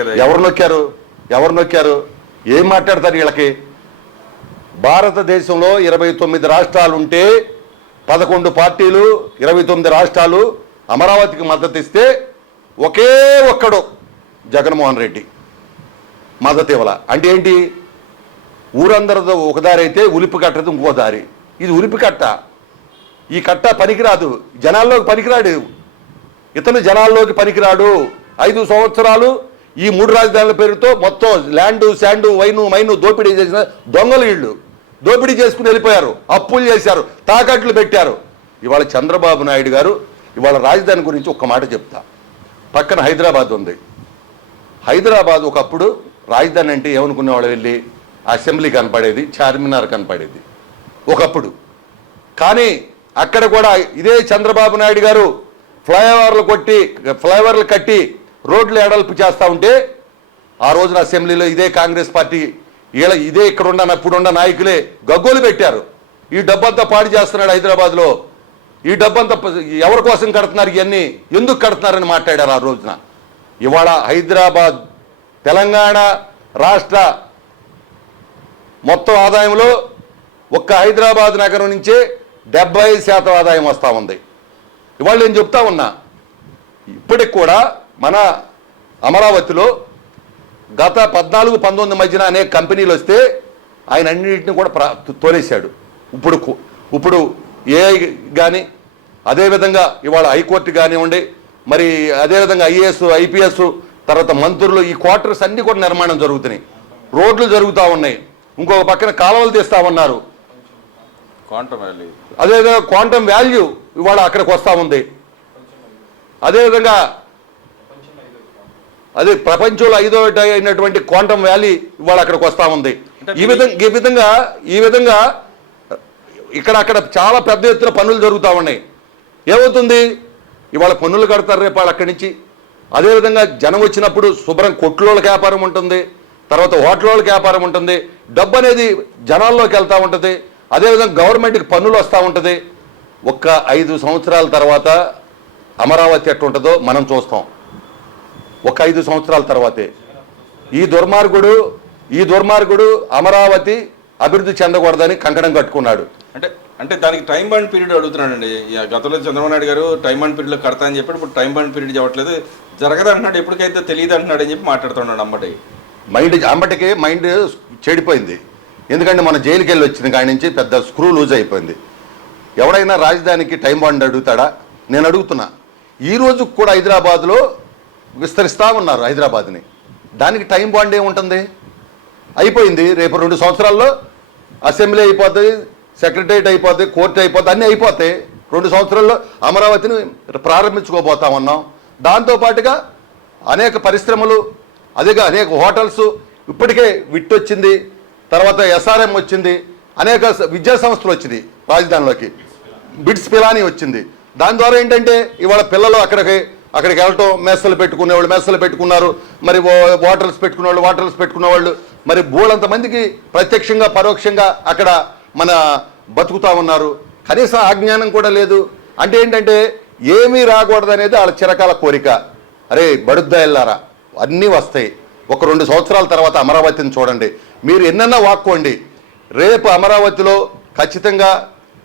కదా. ఎవరు నొక్కారు ఏం మాట్లాడతారు వీళ్ళకి? భారతదేశంలో 29 రాష్ట్రాలు ఉంటే 11 పార్టీలు 29 రాష్ట్రాలు అమరావతికి మద్దతు ఇస్తే ఒకే ఒక్కడు జగన్మోహన్ రెడ్డి మద్దతు ఇవ్వాల. అంటే ఏంటి? ఊరందరితో ఒక దారి అయితే ఉలిపి కట్టదు ఇంకో దారి. ఇది ఉలిపి కట్ట. ఈ కట్ట పనికిరాదు, జనాల్లోకి పనికిరాడు. ఇతను జనాల్లోకి పనికిరాడు. 5 సంవత్సరాలు ఈ 3 రాజధానుల పేరుతో మొత్తం ల్యాండు శాండు మైను దోపిడీ చేసిన దొంగలు వీళ్ళు. దోపిడీ చేసుకుని వెళ్ళిపోయారు, అప్పులు చేశారు, తాకట్లు పెట్టారు. ఇవాళ చంద్రబాబు నాయుడు గారు ఇవాళ రాజధాని గురించి ఒక్క మాట చెప్తా. పక్కన హైదరాబాద్ ఉంది. హైదరాబాద్ ఒకప్పుడు రాజధాని అంటే ఏమనుకునేవాళ్ళు? వెళ్ళి అసెంబ్లీ కనపడేది, చార్మినార్ కనపడేది ఒకప్పుడు. కానీ అక్కడ కూడా ఇదే చంద్రబాబు నాయుడు గారు ఫ్లైఓవర్లు కట్టి రోడ్లు ఎడల్పు చేస్తూ ఉంటే ఆ రోజున అసెంబ్లీలో ఇదే కాంగ్రెస్ పార్టీ ఇదే ఇప్పుడున్న నాయకులే గగ్గోలు పెట్టారు. ఈ డబ్బంతా పాడు చేస్తున్నాడు హైదరాబాద్లో, ఈ డబ్బంతా ఎవరి కోసం కడుతున్నారు, ఇవన్నీ ఎందుకు కడుతున్నారని మాట్లాడారు ఆ రోజున. ఇవాళ హైదరాబాద్ తెలంగాణ రాష్ట్ర మొత్తం ఆదాయంలో ఒక్క హైదరాబాద్ నగరం నుంచే 70% ఆదాయం వస్తూ ఉంది. ఇవాళ నేను చెప్తా ఉన్నా, ఇప్పటికి కూడా మన అమరావతిలో గత 14-19 మధ్యన అనేక కంపెనీలు వస్తే ఆయన అన్నింటినీ కూడా తోలేశాడు. ఇప్పుడు ఏఐ కానీ, అదేవిధంగా ఇవాళ హైకోర్టు కానివ్వండి, మరి అదేవిధంగా ఐఏఎస్ ఐపీఎస్ తర్వాత మంత్రులు, ఈ క్వార్టర్స్ అన్నీ కూడా నిర్మాణం జరుగుతున్నాయి, రోడ్లు జరుగుతూ ఉన్నాయి, ఇంకొక పక్కన కాలువలు తీస్తా ఉన్నారు. అదేవిధంగా క్వాంటమ్ వాల్యూ ఇవాళ అక్కడికి వస్తూ ఉంది. అదేవిధంగా అదే ప్రపంచంలో 5వ అయినటువంటి క్వాంటమ్ వ్యాలీ ఇవాళ అక్కడికి వస్తూ ఉంది. ఈ విధంగా ఇక్కడ చాలా పెద్ద ఎత్తున పనులు జరుగుతూ ఉన్నాయి. ఏమవుతుంది? ఇవాళ పన్నులు కడతారు రేపు వాళ్ళు అక్కడి నుంచి. అదేవిధంగా జనం వచ్చినప్పుడు శుభ్రం కొట్లోళ్ళకి వ్యాపారం ఉంటుంది, తర్వాత హోటళ్ళకి వ్యాపారం ఉంటుంది, డబ్బు అనేది జనాల్లోకి వెళ్తూ ఉంటుంది. అదేవిధంగా గవర్నమెంట్కి పన్నులు వస్తూ ఉంటుంది. ఒక్క 5 సంవత్సరాల తర్వాత అమరావతి ఎట్టుంటుందో మనం చూస్తాం. ఒక 5 సంవత్సరాల తర్వాతే ఈ దుర్మార్గుడు అమరావతి అభివృద్ధి చెందకూడదని కంకణం కట్టుకున్నాడు. అంటే దానికి టైం బాండ్ పీరియడ్ అడుగుతున్నాడండి. గతంలో చంద్రబాబు నాయుడు గారు టైం బాండ్ పీరియడ్లో కడతా అని చెప్పి ఇప్పుడు టైం బాండ్ పీరియడ్ చెప్పట్లేదు, జరగదు అంటున్నాడు, ఎప్పటికైతే తెలియదు అంటున్నాడు అని చెప్పి మాట్లాడుతున్నాడు. అంబటికి మైండ్ చెడిపోయింది. ఎందుకంటే మన జైలుకి వెళ్ళి వచ్చిన కాడి నుంచి పెద్ద స్క్రూ లూజ్ అయిపోయింది. ఎవడైనా రాజధానికి టైం బాండ్ అడుగుతాడా? నేను అడుగుతున్నా. ఈ రోజు కూడా హైదరాబాద్లో విస్తరిస్తూ ఉన్నారు హైదరాబాద్ని. దానికి టైం బాండ్ ఏముంటుంది? అయిపోయింది. రేపు 2 సంవత్సరాల్లో అసెంబ్లీ అయిపోతుంది, సెక్రటరియట్ అయిపోతుంది, కోర్టు అయిపోతుంది, అన్నీ అయిపోతాయి. 2 సంవత్సరాల్లో అమరావతిని ప్రారంభించుకోబోతా ఉన్నాం. దాంతోపాటుగా అనేక పరిశ్రమలు, అదేగా అనేక హోటల్స్, ఇప్పటికే విట్ వచ్చింది, తర్వాత ఎస్ఆర్ఎం వచ్చింది, అనేక విద్యా సంస్థలు వచ్చింది రాజధానిలోకి, బిట్స్ పిలానీ వచ్చింది. దాని ద్వారా ఏంటంటే ఇవాళ పిల్లలు అక్కడికి వెళ్ళటం, మెస్సలు పెట్టుకునేవాళ్ళు మెస్సలు పెట్టుకున్నారు, మరి వాటర్స్ పెట్టుకునేవాళ్ళు మరి బోలంతమందికి ప్రత్యక్షంగా పరోక్షంగా అక్కడ మన బతుకుతూ ఉన్నారు. కనీసం ఆ జ్ఞానం కూడా లేదు. అంటే ఏంటంటే ఏమీ రాకూడదు అనేది వాళ్ళ చిరకాల కోరిక. అరే బడుద్దా వెళ్ళారా, అన్నీ వస్తాయి. ఒక 2 సంవత్సరాల తర్వాత అమరావతిని చూడండి. మీరు ఎన్నన్నా వాక్కోండి, రేపు అమరావతిలో ఖచ్చితంగా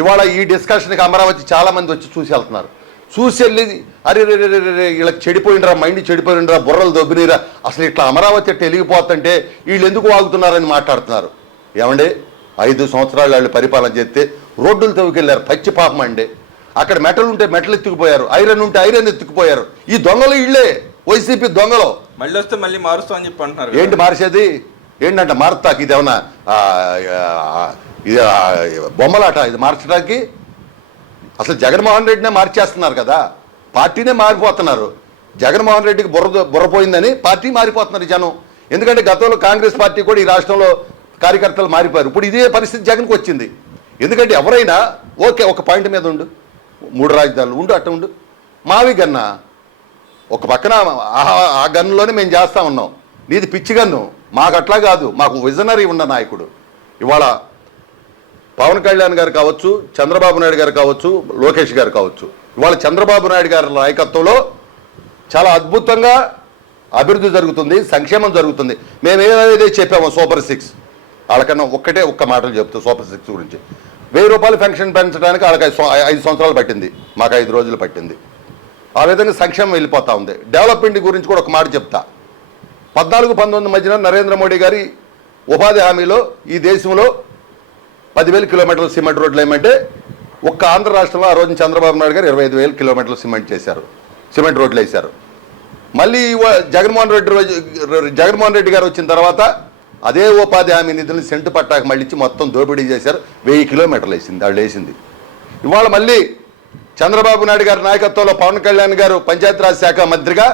ఇవాళ ఈ డిస్కషన్కి అమరావతి చాలామంది వచ్చి చూసి వెళ్తున్నారు. చూసి వెళ్ళి అరే వీళ్ళకి చెడిపోయినరా, మైండ్ చెడిపోయినరా, బుర్రలు దొబ్బినరా, అసలు ఇట్లా అమరావతి ఎట్లా వెలిగిపోతుంటే వీళ్ళు ఎందుకు వాగుతున్నారని మాట్లాడుతున్నారు. ఏమండి 5 సంవత్సరాలు వాళ్ళు పరిపాలన చేస్తే రోడ్డులు తవ్వుకెళ్ళారు, పచ్చి పాపం అండి. అక్కడ మెటల్ ఉంటే మెటల్ ఎత్తుకుపోయారు, ఐరన్ ఉంటే ఐరన్ ఎత్తుకుపోయారు. ఈ దొంగలు ఇళ్లే, వైసీపీ దొంగలు. మళ్ళీ వస్తే మళ్ళీ మారుస్తా అని చెప్పి అంటున్నారు. ఏంటి మార్చేది? ఏంటంటే మారుతాకి ఇది ఏమన్నా ఇది బొమ్మలాట? ఇది మార్చడానికి అసలు జగన్మోహన్ రెడ్డినే మార్చేస్తున్నారు కదా, పార్టీనే మారిపోతున్నారు. జగన్మోహన్ రెడ్డికి బుర్రపోయిందని పార్టీ మారిపోతున్నారు జనం. ఎందుకంటే గతంలో కాంగ్రెస్ పార్టీ కూడా ఈ రాష్ట్రంలో కార్యకర్తలు మారిపోయారు. ఇప్పుడు ఇదే పరిస్థితి జగన్కి వచ్చింది. ఎందుకంటే ఎవరైనా ఓకే ఒక పాయింట్ మీద ఉండు, 3 రాజధానులు ఉండు, అట్ట ఉండు, మావి గన్నా ఒక పక్కన ఆ గన్నులోనే మేము చేస్తూ ఉన్నాం. నీది పిచ్చి గన్ను, మాకు అట్లా కాదు, మాకు విజనరీ ఉన్న నాయకుడు. ఇవాళ పవన్ కళ్యాణ్ గారు కావచ్చు, చంద్రబాబు నాయుడు గారు కావచ్చు, లోకేష్ గారు కావచ్చు, ఇవాళ చంద్రబాబు నాయుడు గారి నాయకత్వంలో చాలా అద్భుతంగా అభివృద్ధి జరుగుతుంది, సంక్షేమం జరుగుతుంది. మేము ఏదైతే చెప్పామో సూపర్ 6 వాళ్ళకన్నా ఒక్క మాటలు చెప్తూ సూపర్ 6 గురించి 1000 రూపాయలు పెన్షన్ పెంచడానికి వాళ్ళకి 5 సంవత్సరాలు పట్టింది, మాకు 5 రోజులు పట్టింది. ఆ విధంగా సంక్షేమం వెళ్ళిపోతూ ఉంది. డెవలప్మెంట్ గురించి కూడా ఒక మాట చెప్తా. 14-19 మధ్యన నరేంద్ర మోడీ గారి ఉపాధి హామీలో ఈ దేశంలో 10,000 కిలోమీటర్ల సిమెంట్ రోడ్లు ఏమంటే ఒక్క ఆంధ్ర రాష్ట్రంలో ఆ రోజు చంద్రబాబు నాయుడు గారు 25,000 కిలోమీటర్ల సిమెంట్ రోడ్లు వేశారు. మళ్ళీ జగన్మోహన్ రెడ్డి గారు వచ్చిన తర్వాత అదే ఉపాధి హామీ నిధులను సెంటు పట్టాకు మళ్ళీ ఇచ్చి మొత్తం దోపిడీ చేశారు. 1000 కిలోమీటర్లు వేసింది. ఇవాళ మళ్ళీ చంద్రబాబు నాయుడు గారి నాయకత్వంలో పవన్ కళ్యాణ్ గారు పంచాయతీరాజ్ శాఖ మంత్రిగా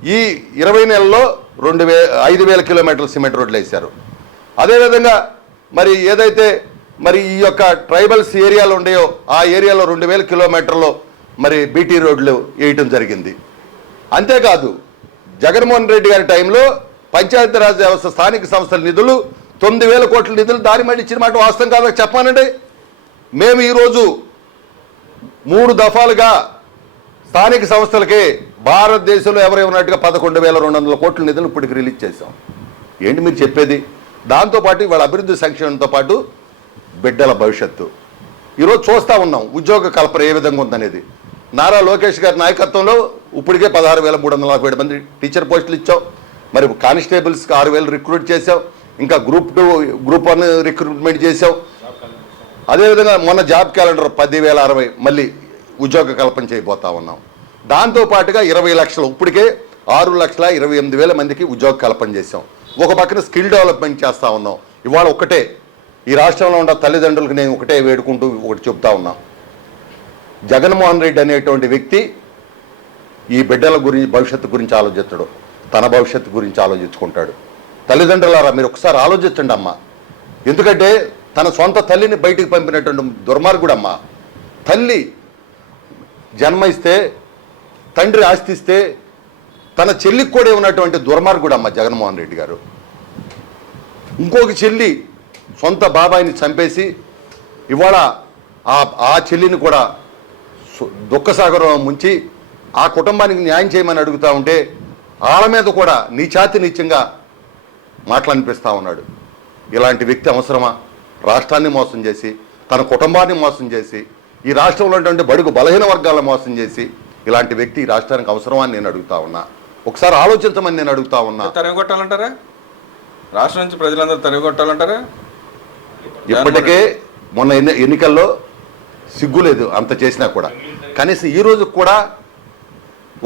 ఈ 20 నెలల్లో 5,000 కిలోమీటర్ల సిమెంట్ రోడ్లు వేశారు. అదేవిధంగా మరి ఏదైతే మరి ఈ యొక్క ట్రైబల్స్ ఏరియాలు ఉన్నాయో ఆ ఏరియాలో 2,000 కిలోమీటర్లు మరి బీటీ రోడ్లు వేయటం జరిగింది. అంతేకాదు జగన్మోహన్ రెడ్డి గారి టైంలో పంచాయతీరాజ్ వ్యవస్థ స్థానిక సంస్థల నిధులు 9,000 కోట్ల నిధులు దారి మళ్ళీ ఇచ్చిన మాట వాస్తవం కాదని చెప్పానండి. మేము ఈరోజు 3 దఫాలుగా స్థానిక సంస్థలకి భారతదేశంలో ఎవరైనట్టుగా 11,200 కోట్ల నిధులు ఇప్పటికి రిలీజ్ చేశాం. ఏంటి మీరు చెప్పేది? దాంతోపాటు వాళ్ళ అభివృద్ధి సంక్షేమంతో పాటు బిడ్డల భవిష్యత్తు ఈరోజు చూస్తూ ఉన్నాం. ఉద్యోగ కల్పన ఏ విధంగా ఉందనేది నారా లోకేష్ గారి నాయకత్వంలో ఇప్పటికే 16,347 మంది టీచర్ పోస్టులు ఇచ్చాం. మరి కానిస్టేబుల్స్కి 6,000 రిక్రూట్ చేసాం. ఇంకా గ్రూప్ 2, గ్రూప్ 1 రిక్రూట్మెంట్ చేసాం. అదేవిధంగా మొన్న జాబ్ క్యాలెండర్ 10,060 మళ్ళీ ఉద్యోగ కల్పన చేయబోతా ఉన్నాం. దాంతోపాటుగా 20 లక్షలు ఇప్పటికే 6,28,000 మందికి ఉద్యోగ కల్పన చేసాం. ఒక పక్కన స్కిల్ డెవలప్మెంట్ చేస్తూ ఉన్నాం. ఇవాళ ఒకటే ఈ రాష్ట్రంలో ఉన్న తల్లిదండ్రులకు నేను ఒకటే వేడుకుంటూ ఒకటి చెప్తా ఉన్నా. జగన్మోహన్ రెడ్డి అనేటువంటి వ్యక్తి ఈ బిడ్డల భవిష్యత్తు గురించి ఆలోచించడు, తన భవిష్యత్తు గురించి ఆలోచించుకుంటాడు. తల్లిదండ్రులారా మీరు ఒకసారి ఆలోచించండి అమ్మా. ఎందుకంటే తన సొంత తల్లిని బయటికి పంపినటువంటి దుర్మార్గుడమ్మా. తల్లి జన్మ ఇస్తే, తండ్రి ఆస్తి ఇస్తే తన చెల్లికి కూడా ఉన్నటువంటి దుర్మార్గుడమ్మ జగన్మోహన్ రెడ్డి గారు. ఇంకొక చెల్లి సొంత బాబాయిని చంపేసి ఇవాళ ఆ చెల్లిని కూడా దుఃఖసాగరం ముంచి ఆ కుటుంబానికి న్యాయం చేయమని అడుగుతూ ఉంటే వాళ్ళ మీద కూడా నీచంగా మాటలనిపిస్తూ ఉన్నాడు. ఇలాంటి వ్యక్తి అవసరమా? రాష్ట్రాన్ని మోసం చేసి, తన కుటుంబాన్ని మోసం చేసి, ఈ రాష్ట్రంలో ఉన్నటువంటి బడుగు బలహీన వర్గాలను మోసం చేసి ఇలాంటి వ్యక్తి ఈ రాష్ట్రానికి అవసరమా అని నేను అడుగుతా ఉన్నా. ఒకసారి ఆలోచించమని నేను అడుగుతా ఉన్నా. తరిగొట్టాలంటారా? రాష్ట్రం నుంచి ప్రజలందరూ తరిగొట్టాలంటారా? ఇప్పటికే మొన్న ఎన్నికల్లో సిగ్గులేదు అంత చేసినా కూడా. కనీసం ఈ రోజు కూడా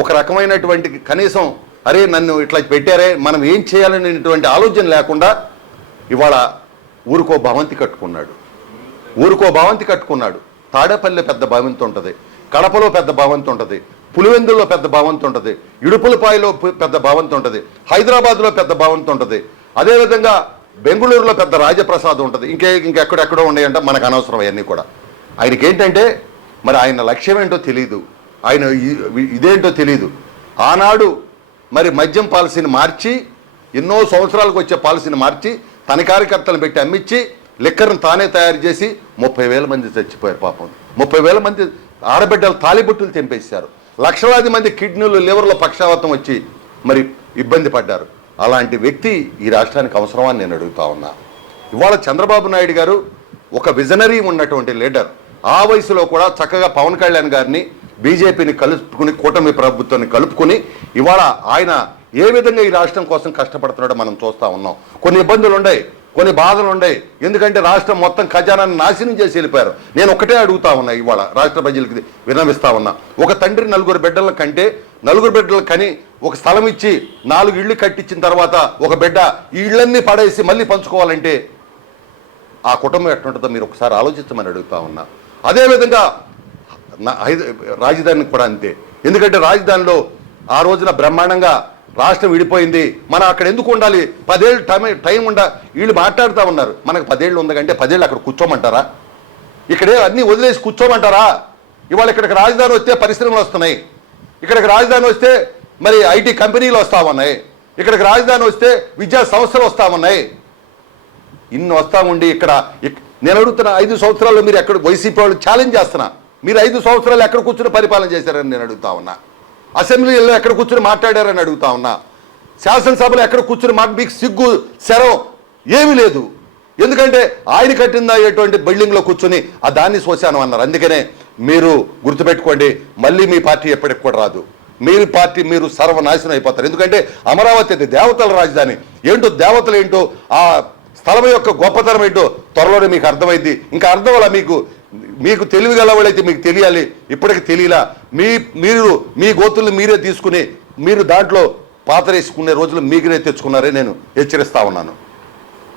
ఒక రకమైనటువంటి కనీసం అరే నన్ను ఇట్లా పెట్టారే మనం ఏం చేయాలనేటువంటి ఆలోచన లేకుండా ఇవాళ ఊరికో భవంతి కట్టుకున్నాడు. తాడేపల్లి పెద్ద భవంతి ఉంటుంది, కడపలో పెద్ద భవంతి ఉంటుంది, పులివెందుల్లో పెద్ద భవంతి ఉంటుంది, ఇడుపులపాయలో పెద్ద భవంతి ఉంటుంది, హైదరాబాద్లో పెద్ద భవంతి ఉంటుంది, అదేవిధంగా బెంగళూరులో పెద్ద రాజప్రసాదం ఉంటుంది. ఇంకెక్కడెక్కడో ఉన్నాయంటే మనకు అనవసరం అవన్నీ కూడా. ఆయనకి ఏంటంటే మరి ఆయన లక్ష్యం ఏంటో తెలియదు, ఆయన ఇదేంటో తెలియదు. ఆనాడు మరి మద్యం పాలసీని మార్చి, ఎన్నో సంవత్సరాలకు వచ్చే పాలసీని మార్చి తన కార్యకర్తలను పెట్టి అమ్మించి లిక్కర్ను తానే తయారు చేసి 30,000 మంది చచ్చిపోయారు పాపం. 30,000 మంది ఆడబిడ్డలు తాలిబొట్టులు తెంపేశారు. లక్షలాది మంది కిడ్నీలు, లివర్లో పక్షవాతం వచ్చి మరి ఇబ్బంది పడ్డారు. అలాంటి వ్యక్తి ఈ రాష్ట్రానికి అవసరమా అని నేను అడుగుతా ఉన్నా. ఇవాళ చంద్రబాబు నాయుడు గారు ఒక విజనరీ ఉన్నటువంటి లీడర్. ఆ వయసులో కూడా చక్కగా పవన్ కళ్యాణ్ గారిని బీజేపీని కలుపుకుని, కూటమి ప్రభుత్వాన్ని కలుపుకుని ఇవాళ ఆయన ఏ విధంగా ఈ రాష్ట్రం కోసం కష్టపడుతున్నాడో మనం చూస్తూ ఉన్నాం. కొన్ని ఇబ్బందులు ఉన్నాయి, కొన్ని బాధలు ఉన్నాయి. ఎందుకంటే రాష్ట్రం మొత్తం ఖజానాన్ని నాశనం చేసి వెళ్ళిపోయారు. నేను ఒకటే అడుగుతా ఉన్నా, ఇవాళ రాష్ట్ర ప్రజలకి విన్నవిస్తా ఉన్నా. ఒక తండ్రి 4 బిడ్డల కంటే 4 బిడ్డలు కని ఒక స్థలం ఇచ్చి 4 ఇళ్ళు కట్టించిన తర్వాత ఒక బిడ్డ ఈ ఇళ్ళన్నీ పడేసి మళ్ళీ పంచుకోవాలంటే ఆ కుటుంబం ఎట్లుంటుందో మీరు ఒకసారి ఆలోచించమని అడుగుతా ఉన్నా. అదేవిధంగా రాజధాని కూడా అంతే. ఎందుకంటే రాజధానిలో ఆ రోజున బ్రహ్మాండంగా రాష్ట్రం విడిపోయింది, మనం అక్కడ ఎందుకు ఉండాలి, 10 ఏళ్ళు టైం వీళ్ళు మాట్లాడుతూ ఉన్నారు. మనకు 10 ఏళ్ళు ఉందంటే 10 ఏళ్ళు అక్కడ కూర్చోమంటారా? ఇక్కడే అన్నీ వదిలేసి కూర్చోమంటారా? ఇవాళ ఇక్కడికి రాజధాని వస్తే పరిశ్రమలు వస్తున్నాయి, ఇక్కడికి రాజధాని వస్తే మరి ఐటీ కంపెనీలు వస్తూ ఉన్నాయి, ఇక్కడికి రాజధాని వస్తే విద్యా సంస్థలు వస్తూ ఉన్నాయి. ఇన్ని వస్తూ ఉండి ఇక్కడ నేను అడుగుతున్నా, 5 సంవత్సరాల్లో మీరు ఎక్కడ వైసీపీ వాళ్ళు ఛాలెంజ్ చేస్తున్నా, మీరు 5 సంవత్సరాలు ఎక్కడ కూర్చుని పరిపాలన చేశారని నేను అడుగుతా ఉన్నా. అసెంబ్లీలో ఎక్కడ కూర్చుని మాట్లాడారని అడుగుతా ఉన్నా. శాసనసభలో ఎక్కడ కూర్చుని మాకు మీకు సిగ్గు శరం ఏమీ లేదు. ఎందుకంటే ఆయన కట్టినటువంటి బిల్డింగ్లో కూర్చొని ఆ దాన్ని శ్మశానం అన్నారు. అందుకనే మీరు గుర్తుపెట్టుకోండి, మళ్ళీ మీ పార్టీ ఎప్పటికి కూడా రాదు. మీరు సర్వనాశనం అయిపోతారు. ఎందుకంటే అమరావతి అది దేవతల రాజధాని. ఏంటో దేవతలు ఏంటో, ఆ స్థలం యొక్క గొప్పతనం ఏంటో త్వరలోనే మీకు అర్థమైంది. ఇంకా అర్థం వల్ల మీకు తెలివిగల వాళ్ళైతే మీకు తెలియాలి, ఇప్పటికి తెలియలా. మీరు మీ గోతుల్ని మీరే తీసుకుని మీరు దాంట్లో పాతరేసుకునే రోజులు మీరే తెచ్చుకున్నారే నేను హెచ్చరిస్తా ఉన్నాను.